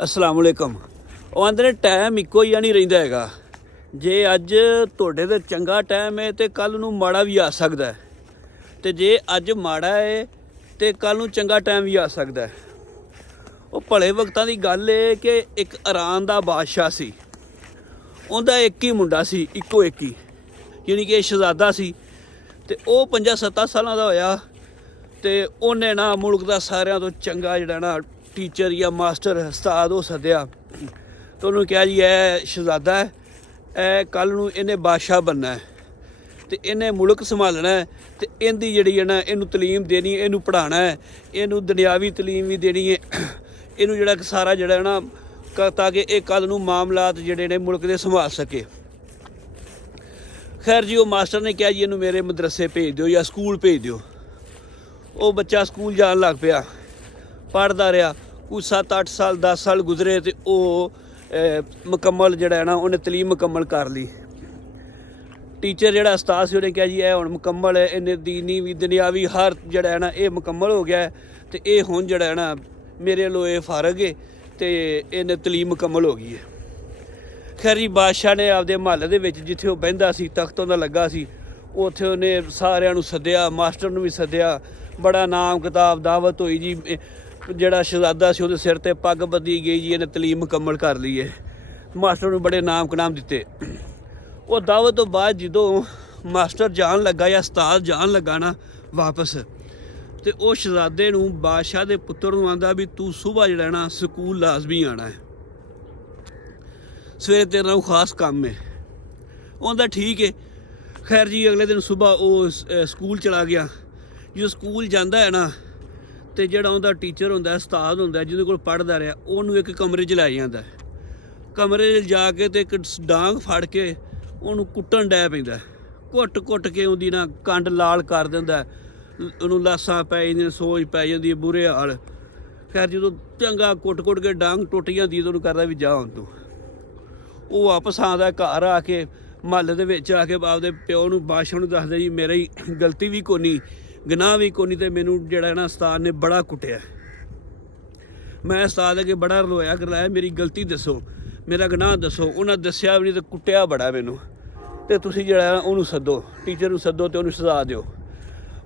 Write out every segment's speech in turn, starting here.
अस्सलाम वालेकुम। ਉਹ ਆਂਦੇ ਨੇ ਟਾਈਮ ਇੱਕੋ ਹੀ ਨਹੀਂ ਰਹਿੰਦਾ ਹੈਗਾ। ਜੇ ਅੱਜ ਤੁਹਾਡੇ ਤੇ ਚੰਗਾ ਟਾਈਮ ਹੈ ਤੇ ਕੱਲ ਨੂੰ ਮਾੜਾ ਵੀ ਆ ਸਕਦਾ ਹੈ, ਤੇ ਜੇ ਅੱਜ ਮਾੜਾ ਹੈ ਤੇ ਕੱਲ ਨੂੰ ਚੰਗਾ ਟਾਈਮ ਵੀ ਆ ਸਕਦਾ ਹੈ। ਉਹ ਭਲੇ ਵਕਤਾਂ ਦੀ ਗੱਲ ਹੈ ਕਿ ਇੱਕ ਇਰਾਨ ਦਾ ਬਾਦਸ਼ਾਹ ਸੀ, ਉਹਦਾ ਇੱਕ ਹੀ ਮੁੰਡਾ ਸੀ, ਇੱਕੋ ਇੱਕ ਹੀ, ਯਾਨੀ ਕਿ ਸ਼ਹਿਜ਼ਾਦਾ ਸੀ। ਤੇ ਉਹ 5-7 ਸਾਲਾਂ ਦਾ ਹੋਇਆ ਤੇ ਉਹਨੇ ਨਾ ਮੁਲਕ ਦਾ ਸਾਰਿਆਂ ਤੋਂ ਚੰਗਾ ਜਿਹੜਾ ਨਾ ਟੀਚਰ ਜਾਂ ਮਾਸਟਰ ਉਸਤਾਦ ਉਹ ਸੱਦਿਆ ਤੇ ਉਹਨੂੰ ਕਿਹਾ ਜੀ ਇਹ ਸ਼ਹਿਜ਼ਾਦਾ ਹੈ, ਇਹ ਕੱਲ੍ਹ ਨੂੰ ਇਹਨੇ ਬਾਦਸ਼ਾਹ ਬਣਨਾ ਹੈ ਤੇ ਇਹਨੇ ਮੁਲਕ ਸੰਭਾਲਣਾ ਹੈ ਤੇ ਇਹਦੀ ਜਿਹੜੀ ਹੈ ਨਾ ਇਹਨੂੰ ਤਾਲੀਮ ਦੇਣੀ, ਇਹਨੂੰ ਪੜ੍ਹਾਉਣਾ ਹੈ, ਇਹਨੂੰ ਦੁਨਿਆਵੀ ਤਾਲੀਮ ਵੀ ਦੇਣੀ ਹੈ, ਇਹਨੂੰ ਜਿਹੜਾ ਸਾਰਾ ਜਿਹੜਾ ਨਾ ਤਾਂ ਕਿ ਇਹ ਕੱਲ੍ਹ ਨੂੰ ਮਾਮਲਾਤ ਜਿਹੜੇ ਨੇ ਮੁਲਕ ਦੇ ਸੰਭਾਲ ਸਕੇ। ਖੈਰ ਜੀ ਉਹ ਮਾਸਟਰ ਨੇ ਕਿਹਾ ਜੀ ਇਹਨੂੰ ਮੇਰੇ ਮਦਰਸੇ ਭੇਜ ਦਿਓ ਜਾਂ ਸਕੂਲ ਭੇਜ ਦਿਓ। ਉਹ ਬੱਚਾ ਸਕੂਲ ਜਾਣ ਲੱਗ ਪਿਆ, ਪੜ੍ਹਦਾ ਰਿਹਾ। ਕੁਝ 7-8 ਸਾਲ 10 ਸਾਲ ਗੁਜ਼ਰੇ ਤੇ ਉਹ ਮੁਕੰਮਲ ਜਿਹੜਾ ਹੈ ਨਾ ਉਹਨੇ ਤਾਲੀਮ ਮੁਕੰਮਲ ਕਰ ਲਈ। ਟੀਚਰ ਜਿਹੜਾ ਉਸਤਾਦ ਸੀ ਉਹਨੇ ਕਿਹਾ ਜੀ ਇਹ ਹੁਣ ਮੁਕੰਮਲ ਹੈ, ਇਹਨੇ ਦੀਨੀ ਵੀ ਦੁਨਿਆਵੀ ਹਰ ਜਿਹੜਾ ਹੈ ਨਾ ਇਹ ਮੁਕੰਮਲ ਹੋ ਗਿਆ ਤੇ ਇਹ ਹੁਣ ਜਿਹੜਾ ਹੈ ਨਾ ਮੇਰੇ ਵੱਲੋਂ ਇਹ ਫਾਰਗ ਹੈ ਤੇ ਇਹਨੇ ਤਾਲੀਮ ਮੁਕੰਮਲ ਹੋ ਗਈ ਹੈ। ਖੈਰ ਜੀ ਬਾਦਸ਼ਾਹ ਨੇ ਆਪਦੇ ਮਹੱਲੇ ਦੇ ਵਿੱਚ ਜਿੱਥੇ ਉਹ ਬਹਿੰਦਾ ਸੀ, ਤਖਤੋਂ ਦਾ ਲੱਗਾ ਸੀ, ਉੱਥੇ ਉਹਨੇ ਸਾਰਿਆਂ ਨੂੰ ਸੱਦਿਆ, ਮਾਸਟਰ ਨੂੰ ਵੀ ਸੱਦਿਆ। ਬੜਾ ਨਾਮ ਕਿਤਾਬ ਦਾਵਤ ਹੋਈ ਜੀ। ਜਿਹੜਾ ਸ਼ਹਿਜ਼ਾਦਾ ਸੀ ਉਹਦੇ ਸਿਰ 'ਤੇ ਪੱਗ ਬੱਧੀ ਗਈ ਜੀ, ਇਹਨੇ ਤਾਲੀਮ ਮੁਕੰਮਲ ਕਰ ਲਈ ਹੈ। ਮਾਸਟਰ ਨੂੰ ਬੜੇ ਨਾਮ ਕਨਾਮ ਦਿੱਤੇ। ਉਹ ਦਾਵਤ ਤੋਂ ਬਾਅਦ ਜਦੋਂ ਮਾਸਟਰ ਜਾਣ ਲੱਗਾ ਜਾਂ ਉਸਤਾਦ ਜਾਣ ਲੱਗਾ ਨਾ ਵਾਪਸ, ਤੇ ਉਹ ਸ਼ਹਿਜ਼ਾਦੇ ਨੂੰ ਬਾਦਸ਼ਾਹ ਦੇ ਪੁੱਤਰ ਨੂੰ ਆਂਦਾ ਵੀ ਤੂੰ ਸੁਬਾਹ ਜਿਹੜਾ ਨਾ ਸਕੂਲ ਲਾਜ਼ਮੀ ਆਉਣਾ ਹੈ, ਸਵੇਰੇ ਤੇਰੇ ਨਾਲ ਖਾਸ ਕੰਮ ਹੈ। ਉਹਦਾ ਠੀਕ ਹੈ। ਖੈਰ ਜੀ ਅਗਲੇ ਦਿਨ ਸੁਬਾਹ ਉਹ ਸਕੂਲ ਚਲਾ ਗਿਆ। ਜਦੋਂ ਸਕੂਲ ਜਾਂਦਾ ਹੈ ਨਾ ਤੇ ਜਿਹੜਾ ਉਹਦਾ ਟੀਚਰ ਹੁੰਦਾ, ਉਸਤਾਦ ਹੁੰਦਾ, ਜਿਹਦੇ ਕੋਲ ਪੜ੍ਹਦਾ ਰਿਹਾ, ਉਹਨੂੰ ਇੱਕ ਕਮਰੇ 'ਚ ਲੈ ਜਾਂਦਾ। ਕਮਰੇ 'ਚ ਜਾ ਕੇ ਤੇ ਇੱਕ ਡਾਂਗ ਫੜ ਕੇ ਉਹਨੂੰ ਕੁੱਟਣ ਡੈ ਪੈਂਦਾ। ਕੁੱਟ ਕੇ ਉਹਦੀ ਨਾ ਕੰਡ ਲਾਲ ਕਰ ਦਿੰਦਾ, ਉਹਨੂੰ ਲਾਸਾਂ ਪੈ ਜਾਂਦੀਆਂ, ਸੋਜ ਪੈ ਜਾਂਦੀ ਹੈ, ਬੁਰੇ ਹਾਲ। ਖੈਰ ਜਦੋਂ ਚੰਗਾ ਕੁੱਟ ਕੇ ਡਾਂਗ ਟੁੱਟ ਜਾਂਦੀ ਤਾਂ ਉਹਨੂੰ ਕਰਦਾ ਵੀ ਜਾ ਹੁਣ ਤੂੰ। ਉਹ ਵਾਪਸ ਆਉਂਦਾ ਘਰ, ਆ ਕੇ ਮਹੱਲੇ ਦੇ ਵਿੱਚ ਆ ਕੇ ਆਪਦੇ ਪਿਓ ਨੂੰ ਬਾਦਸ਼ਾਹ ਨੂੰ ਦੱਸਦਾ ਜੀ ਮੇਰੀ ਗਲਤੀ ਵੀ ਕੋਨੀ, ਗੁਨਾਹ ਵੀ ਕੋਨੀ, ਤੇ ਮੈਨੂੰ ਜਿਹੜਾ ਨਾ ਉਸਤਾਦ ਨੇ ਬੜਾ ਕੁੱਟਿਆ। ਮੈਂ ਉਸਤਾਦ ਅੱਗੇ ਬੜਾ ਰੋਇਆ ਕਰਲਾਇਆ, ਮੇਰੀ ਗਲਤੀ ਦੱਸੋ, ਮੇਰਾ ਗੁਨਾਹ ਦੱਸੋ। ਉਹਨਾਂ ਦੱਸਿਆ ਵੀ ਨਹੀਂ ਤੇ ਕੁੱਟਿਆ ਬੜਾ ਮੈਨੂੰ, ਤੇ ਤੁਸੀਂ ਜਿਹੜਾ ਉਹਨੂੰ ਸੱਦੋ, ਟੀਚਰ ਨੂੰ ਸੱਦੋ ਤੇ ਉਹਨੂੰ ਸਜ਼ਾ ਦਿਓ।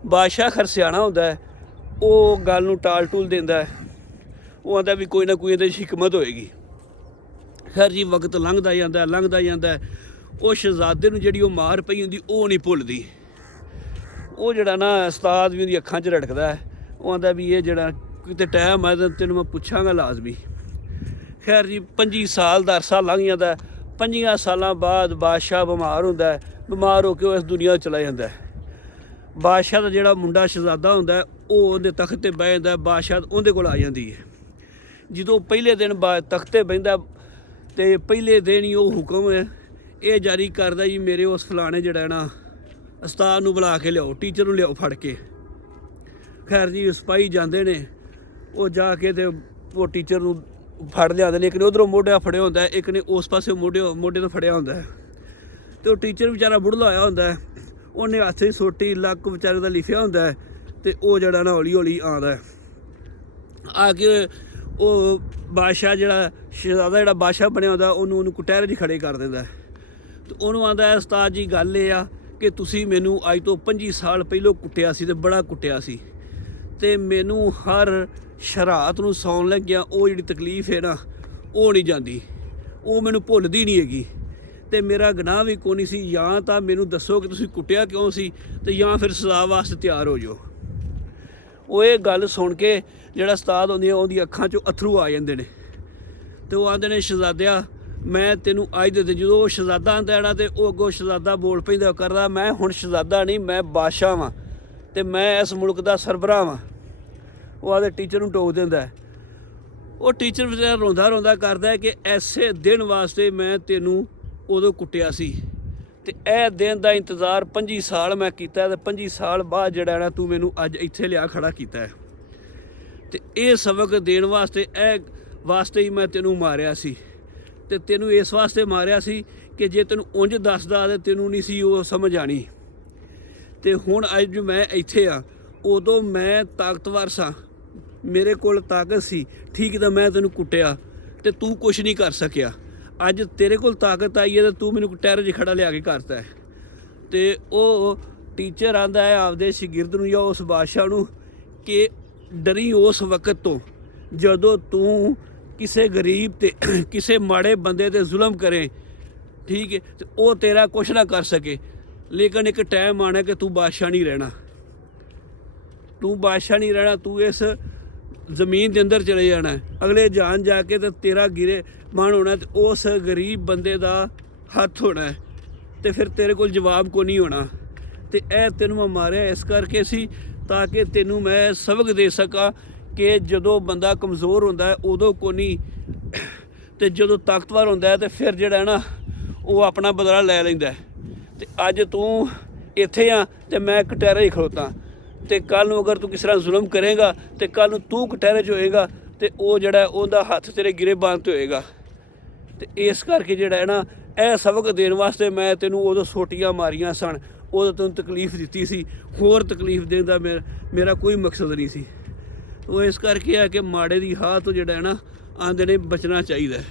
ਬਾਦਸ਼ਾਹ ਖਰ ਸਿਆਣਾ ਹੁੰਦਾ, ਉਹ ਗੱਲ ਨੂੰ ਟਾਲ ਟੂਲ ਦਿੰਦਾ। ਉਹ ਆਂਦਾ ਵੀ ਕੋਈ ਨਾ ਕੋਈ ਇਹਦੇ 'ਚ ਹਿਕਮਤ ਹੋਏਗੀ। ਖੈਰ ਜੀ ਵਕਤ ਲੰਘਦਾ ਜਾਂਦਾ। ਉਹ ਸ਼ਹਿਜ਼ਾਦੇ ਨੂੰ ਜਿਹੜੀ ਉਹ ਮਾਰ ਪਈ ਹੁੰਦੀ ਉਹ ਨਹੀਂ ਭੁੱਲਦੀ। ਉਹ ਜਿਹੜਾ ਨਾ ਉਸਤਾਦ ਵੀ ਉਹਦੀ ਅੱਖਾਂ 'ਚ ਰੜਕਦਾ। ਉਹ ਆਂਦਾ ਵੀ ਇਹ ਜਿਹੜਾ ਕਿਤੇ ਟਾਈਮ ਆਇਆ ਤਾਂ ਤੈਨੂੰ ਮੈਂ ਪੁੱਛਾਂਗਾ ਲਾਜ਼ਮੀ। ਖੈਰ ਜੀ 25 ਸਾਲ ਦਾ ਅਰਸਾ ਲੰਘ ਜਾਂਦਾ। 25 ਸਾਲਾਂ ਬਾਅਦ ਬਾਦਸ਼ਾਹ ਬਿਮਾਰ ਹੁੰਦਾ। ਬਿਮਾਰ ਹੋ ਕੇ ਉਹ ਇਸ ਦੁਨੀਆ 'ਚ ਚਲਾ ਜਾਂਦਾ। ਬਾਦਸ਼ਾਹ ਦਾ ਜਿਹੜਾ ਮੁੰਡਾ ਸ਼ਹਿਜ਼ਾਦਾ ਹੁੰਦਾ ਉਹ ਉਹਦੇ ਤਖਤ 'ਤੇ ਬਹਿ ਜਾਂਦਾ। ਬਾਦਸ਼ਾਹ ਉਹਦੇ ਕੋਲ ਆ ਜਾਂਦੀ ਹੈ। ਜਦੋਂ ਪਹਿਲੇ ਦਿਨ ਤਖਤ 'ਤੇ ਬਹਿੰਦਾ ਤੇ ਪਹਿਲੇ ਦਿਨ ਹੀ ਉਹ ਹੁਕਮ ਇਹ ਜਾਰੀ ਕਰਦਾ ਜੀ ਮੇਰੇ ਉਸ ਫਲਾਣੇ ਜਿਹੜਾ ਨਾ ਉਸਤਾਦ ਨੂੰ ਬੁਲਾ ਕੇ ਲਿਆਓ, ਟੀਚਰ ਨੂੰ ਲਿਆਓ ਫੜ ਕੇ। ਖੈਰ ਜੀ ਸਿਪਾਹੀ ਜਾਂਦੇ ਨੇ, ਉਹ ਜਾ ਕੇ ਤੇ ਉਹ ਟੀਚਰ ਨੂੰ ਫੜ ਲਿਆਉਂਦੇ ਨੇ। ਇੱਕ ਨੇ ਉੱਧਰੋਂ ਮੋਢਿਆਂ ਫੜਿਆ ਹੁੰਦਾ, ਇੱਕ ਨੇ ਉਸ ਪਾਸੇ ਮੋਢੇ ਤੋਂ ਫੜਿਆ ਹੁੰਦਾ। ਤੇ ਉਹ ਟੀਚਰ ਵਿਚਾਰਾ ਬੁੜਲਾ ਹੋਇਆ ਹੁੰਦਾ, ਉਹਨੇ ਹੱਥ 'ਚ ਸੋਟੀ ਲੱਕ ਵਿਚਾਰੇ ਦਾ ਲਿਖਿਆ ਹੁੰਦਾ। ਤੇ ਉਹ ਜਿਹੜਾ ਨਾ ਹੌਲੀ ਹੌਲੀ ਆਉਂਦਾ, ਆ ਕੇ ਉਹ ਬਾਦਸ਼ਾਹ ਜਿਹੜਾ ਸ਼ਹਿਜ਼ਾਦਾ ਜਿਹੜਾ ਬਾਦਸ਼ਾਹ ਬਣਿਆ ਹੁੰਦਾ ਉਹਨੂੰ ਕਟਹਿਰੇ 'ਚ ਖੜੇ ਕਰ ਦਿੰਦਾ। ਤੇ ਉਹਨੂੰ ਆਂਦਾ ਉਸਤਾਦ ਜੀ ਗੱਲ ਇਹ ਆ ਕਿ ਤੁਸੀਂ ਮੈਨੂੰ ਅੱਜ ਤੋਂ 25 ਸਾਲ ਪਹਿਲੋਂ ਕੁੱਟਿਆ ਸੀ ਤੇ ਬੜਾ ਕੁੱਟਿਆ ਸੀ, ਤੇ ਮੈਨੂੰ ਹਰ ਸ਼ਰਾਤ ਨੂੰ ਸੌਣ ਲੱਗਿਆ ਉਹ ਜਿਹੜੀ ਤਕਲੀਫ ਹੈ ਨਾ ਉਹ ਨਹੀਂ ਜਾਂਦੀ, ਉਹ ਮੈਨੂੰ ਭੁੱਲਦੀ ਨਹੀਂ ਹੈਗੀ, ਤੇ ਮੇਰਾ ਗੁਨਾਹ ਵੀ ਕੋਈ ਨਹੀਂ ਸੀ। ਜਾਂ ਤਾਂ ਮੈਨੂੰ ਦੱਸੋ ਕਿ ਤੁਸੀਂ ਕੁੱਟਿਆ ਕਿਉਂ ਸੀ, ਤੇ ਜਾਂ ਫਿਰ ਸਜ਼ਾ ਵਾਸਤੇ ਤਿਆਰ ਹੋ ਜਾਓ। ਉਹ ਇਹ ਗੱਲ ਸੁਣ ਕੇ ਜਿਹੜਾ ਉਸਤਾਦ ਹੁੰਦੀ ਉਹਦੀ ਅੱਖਾਂ 'ਚੋਂ ਅਥਰੂ ਆ ਜਾਂਦੇ ਨੇ। ਤੇ ਉਹ ਆਂਦੇ ਨੇ ਸ਼ਹਿਜ਼ਾਦਿਆ ਮੈਂ ਤੈਨੂੰ ਅੱਜ ਦੇ ਜਦੋਂ ਉਹ ਸ਼ਹਿਜ਼ਾਦਾ ਆਂਦਾ ਜਿਹੜਾ ਤੇ ਉਹ ਅੱਗੋਂ ਸ਼ਹਿਜ਼ਾਦਾ ਬੋਲ ਪੈਂਦਾ, ਕਰਦਾ ਮੈਂ ਹੁਣ ਸ਼ਹਿਜ਼ਾਦਾ ਨਹੀਂ, ਮੈਂ ਬਾਦਸ਼ਾਹ ਵਾਂ ਤੇ ਮੈਂ ਇਸ ਮੁਲਕ ਦਾ ਸਰਬਰਾਹ ਵਾਂ। ਉਹ ਆਦੇ ਟੀਚਰ ਨੂੰ ਟੋਕ ਦਿੰਦਾ। ਉਹ ਟੀਚਰ ਵਿਚਾਰਾ ਰੋਂਦਾ ਕਰਦਾ ਕਿ ਐਸੇ ਦਿਨ ਵਾਸਤੇ ਮੈਂ ਤੈਨੂੰ ਉਦੋਂ ਕੁੱਟਿਆ ਸੀ ਤੇ ਇਹ ਦਿਨ ਦਾ ਇੰਤਜ਼ਾਰ 25 ਸਾਲ ਮੈਂ ਕੀਤਾ, ਤੇ 25 ਸਾਲ ਬਾਅਦ ਜਿਹੜਾ ਨਾ ਤੂੰ ਮੈਨੂੰ ਅੱਜ ਇੱਥੇ ਲਿਆ ਖੜਾ ਕੀਤਾ ਹੈ, ਤੇ ਇਹ ਸਬਕ ਦੇਣ ਵਾਸਤੇ ਇਹ ਵਾਸਤੇ ਹੀ ਮੈਂ ਤੈਨੂੰ ਮਾਰਿਆ ਸੀ। ਤੇ ਤੈਨੂੰ ਇਸ ਵਾਸਤੇ ਮਾਰਿਆ ਸੀ ਕਿ ਜੇ ਤੈਨੂੰ ਉਂਝ ਦੱਸਦਾ ਤਾਂ ਤੈਨੂੰ ਨਹੀਂ ਸੀ ਉਹ ਸਮਝ ਆਣੀ। ਤੇ ਹੁਣ ਅੱਜ ਮੈਂ ਇੱਥੇ ਆ, ਉਦੋਂ ਮੈਂ ਤਾਕਤਵਰ ਸਾਂ, ਮੇਰੇ ਕੋਲ ਤਾਕਤ ਸੀ, ਠੀਕ ਤਾਂ ਮੈਂ ਤੈਨੂੰ ਕੁੱਟਿਆ, ਤੇ ਤੂੰ ਕੁਛ ਨਹੀਂ ਕਰ ਸਕਿਆ। ਅੱਜ ਤੇਰੇ ਕੋਲ ਤਾਕਤ ਆਈ ਹੈ ਤੇ ਤੂੰ ਮੈਨੂੰ ਟਹਿਰੇ 'ਚ ਖੜਾ ਲਿਆ ਕੇ ਕਰਤਾ ਹੈ। ਤੇ ਉਹ ਟੀਚਰ ਆਂਦਾ ਹੈ ਆਪਦੇ ਸ਼ਾਗਿਰਦ ਨੂੰ ਜਾਂ ਉਸ ਬਾਦਸ਼ਾਹ ਨੂੰ ਕਿ ਡਰੀ ਉਸ ਵਕਤ ਤੋਂ ਜਦੋਂ ਤੂੰ ਕਿਸੇ ਗਰੀਬ ਤੇ ਕਿਸੇ ਮਾੜੇ ਬੰਦੇ ਤੇ ਜ਼ੁਲਮ ਕਰੇ, ਠੀਕ ਹੈ, ਤੇ ਉਹ ਤੇਰਾ ਕੁਛ ਨਾ ਕਰ ਸਕੇ। ਲੇਕਿਨ ਇੱਕ ਟਾਈਮ ਆਣਾ ਕਿ ਤੂੰ ਬਾਦਸ਼ਾਹ ਨਹੀਂ ਰਹਿਣਾ, ਤੂੰ ਬਾਦਸ਼ਾਹ ਨਹੀਂ ਰਹਿਣਾ, ਤੂੰ ਇਸ ਜ਼ਮੀਨ ਦੇ ਅੰਦਰ ਚਲੇ ਜਾਣਾ। ਅਗਲੇ ਜਾਨ ਜਾ ਕੇ ਤੇ ਤੇਰਾ ਗਿਰੇ ਮਾਣ ਹੋਣਾ ਤੇ ਉਸ ਗਰੀਬ ਬੰਦੇ ਦਾ ਹੱਥ ਹੋਣਾ ਤੇ ਫਿਰ ਤੇਰੇ ਕੋਲ ਜਵਾਬ ਕੋ ਨਹੀਂ ਹੋਣਾ। ਤੇ ਇਹ ਤੈਨੂੰ ਮੈਂ ਮਾਰਿਆ ਇਸ ਕਰਕੇ ਸੀ ਤਾਂ ਕਿ ਤੈਨੂੰ ਮੈਂ ਸਬਕ ਦੇ ਸਕਾਂ ਕਿ ਜਦੋਂ ਬੰਦਾ ਕਮਜ਼ੋਰ ਹੁੰਦਾ ਉਦੋਂ ਕੋ ਨਹੀਂ, ਤੇ ਜਦੋਂ ਤਾਕਤਵਰ ਹੁੰਦਾ ਤੇ ਫਿਰ ਜਿਹੜਾ ਨਾ ਉਹ ਆਪਣਾ ਬਦਲਾ ਲੈ ਲੈਂਦਾ। ਤੇ ਅੱਜ ਤੂੰ ਇੱਥੇ ਆ ਤੇ ਮੈਂ ਕਟਹਿਰੇ 'ਚ ਖਲੋਤਾ, ਤੇ ਕੱਲ੍ਹ ਨੂੰ ਅਗਰ ਤੂੰ ਕਿਸੇ ਤਰ੍ਹਾਂ ਜ਼ੁਲਮ ਕਰੇਗਾ ਤੇ ਕੱਲ੍ਹ ਨੂੰ ਤੂੰ ਕਟਹਿਰੇ 'ਚ ਹੋਏਗਾ ਤੇ ਉਹ ਜਿਹੜਾ ਉਹਦਾ ਹੱਥ ਤੇਰੇ ਗਿਰੇਬਾਨ 'ਤੇ ਹੋਏਗਾ। ਤੇ ਇਸ ਕਰਕੇ ਜਿਹੜਾ ਹੈ ਨਾ ਇਹ ਸਬਕ ਦੇਣ ਵਾਸਤੇ ਮੈਂ ਤੈਨੂੰ ਉਦੋਂ ਸੋਟੀਆਂ ਮਾਰੀਆਂ ਸਨ, ਉਦੋਂ ਤੈਨੂੰ ਤਕਲੀਫ ਦਿੱਤੀ ਸੀ, ਹੋਰ ਤਕਲੀਫ ਦੇਣ ਦਾ ਮੇਰਾ ਕੋਈ ਮਕਸਦ ਨਹੀਂ ਸੀ। ਉਹ ਇਸ ਕਰਕੇ ਆ ਕਿ ਮਾੜੇ ਦੀ ਹਾਹ ਤੋਂ ਜਿਹੜਾ ਹੈ ਨਾ ਆਂਦੇ ਨੇ ਬਚਣਾ ਚਾਹੀਦਾ ਹੈ।